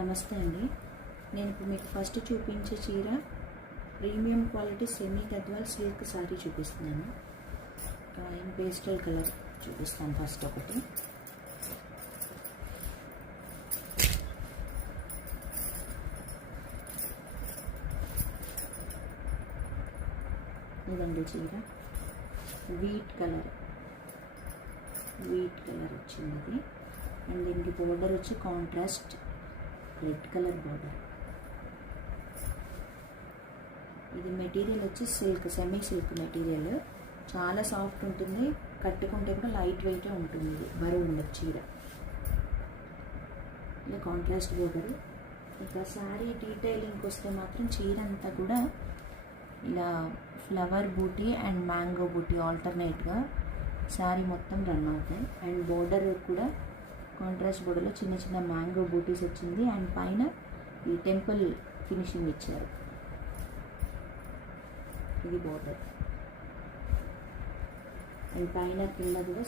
నమస్తే అండి. నేను ఇప్పుడు మీకు ఫస్ట్ చూపించే చీర premium quality semi Gadwal silk sorry చూపిస్తున్నాను. ఇన్ పేస్టల్ కలర్ చూపిస్తాను. ఫస్ట్ ఒకటి ఇదండి చీర. వీట్ కలర్ వచ్చింది ఇది. అండ్ దీనికి బోర్డర్ వచ్చి కాంట్రాస్ట్ రెడ్ కలర్ బోర్డర్. ఇది మెటీరియల్ వచ్చి సిల్క్, సెమీ సిల్క్ మెటీరియల్. చాలా సాఫ్ట్ ఉంటుంది, కట్టుకుంటే కూడా లైట్ వెయిట్ ఉంటుంది. ఇది బరువు ఉండదు చీర. ఇది కాంట్రాస్ట్ బోర్డర్. ఇక శారీ డీటెయిలింగ్కి వస్తే మాత్రం చీర అంతా కూడా ఇలా ఫ్లవర్ బూటీ అండ్ మ్యాంగో బూటీ ఆల్టర్నేట్గా శారీ మొత్తం రన్ అవుతాయి. అండ్ బోర్డర్ కూడా కాంట్రాస్ట్ బోర్డర్లో చిన్న చిన్న మ్యాంగో బూటీస్ వచ్చింది. అండ్ పైన ఈ టెంపుల్ ఫినిషింగ్ ఇచ్చారు. ఇది బోర్డర్. అండ్ పైన కింద కూడా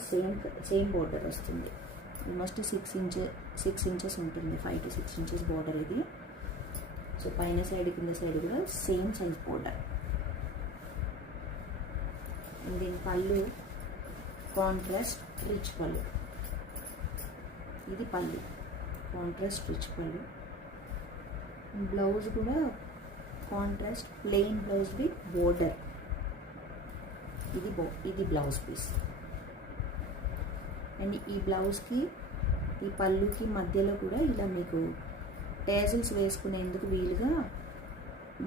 సేమ్ బోర్డర్ వస్తుంది. ఆల్మోస్ట్ 6 ఇంచెస్ ఉంటుంది. 5 to 6 ఇంచెస్ బోర్డర్ ఇది. సో పైన సైడ్ కింద సైడ్ కూడా సేమ్ సైజ్ బోర్డర్. అండ్ దీని పళ్ళు కాంట్రాస్ట్ రిచ్ పళ్ళు. ఇది పళ్ళు కాంట్రాస్ట్ రిచ్ పళ్ళు. బ్లౌజ్ కూడా contrast plain blouse with border. ఇది బ్లౌజ్ పీస్. అండ్ ఈ బ్లౌజ్కి ఈ పళ్ళుకి మధ్యలో కూడా ఇలా మీకు టాజిల్స్ వేసుకునేందుకు వీలుగా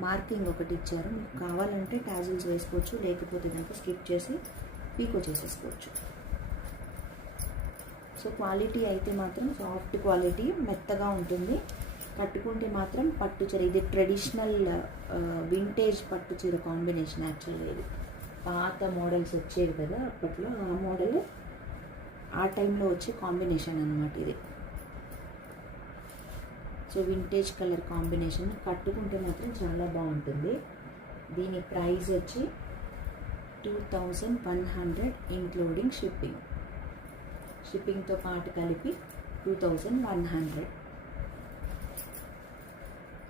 మార్కింగ్ ఒకటి ఇచ్చారు. మీకు కావాలంటే టాజిల్స్ వేసుకోవచ్చు, లేకపోతే దానికి స్కిప్ చేసి పీకో చేసేసుకోవచ్చు. సో క్వాలిటీ అయితే మాత్రం సాఫ్ట్ క్వాలిటీ, మెత్తగా ఉంటుంది. కట్టుకుంటే మాత్రం పట్టు చీర. ఇది ట్రెడిషనల్ వింటేజ్ పట్టు చీర కాంబినేషన్. యాక్చువల్గా ఇది పాత మోడల్స్ వచ్చేవి కదా అప్పట్లో, ఆ మోడల్ ఆ టైంలో వచ్చే కాంబినేషన్ అన్నమాట ఇది. So vintage colour combination. కట్టుకుంటే మాత్రం చాలా బాగుంటుంది. దీని ప్రైస్ వచ్చి 2100 ఇంక్లూడింగ్ షిప్పింగ్. షిప్పింగ్తో పాటు కలిపి 2100.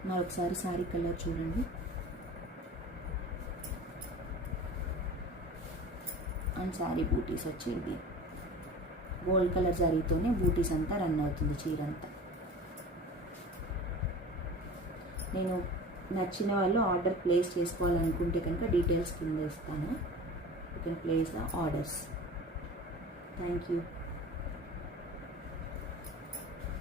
మరొకసారి శారీ కలర్ చూడండి. అండ్ శారీ బూటీస్ వచ్చి ఇది గోల్డ్ కలర్ జరీతోనే బూటీస్ అంతా రన్ అవుతుంది చీర అంతా. నేను నచ్చిన వాళ్ళు ఆర్డర్ ప్లేస్ చేసుకోవాలనుకుంటే కనుక డీటెయిల్స్ కింద ఇస్తాను. You can place the orders. Thank you.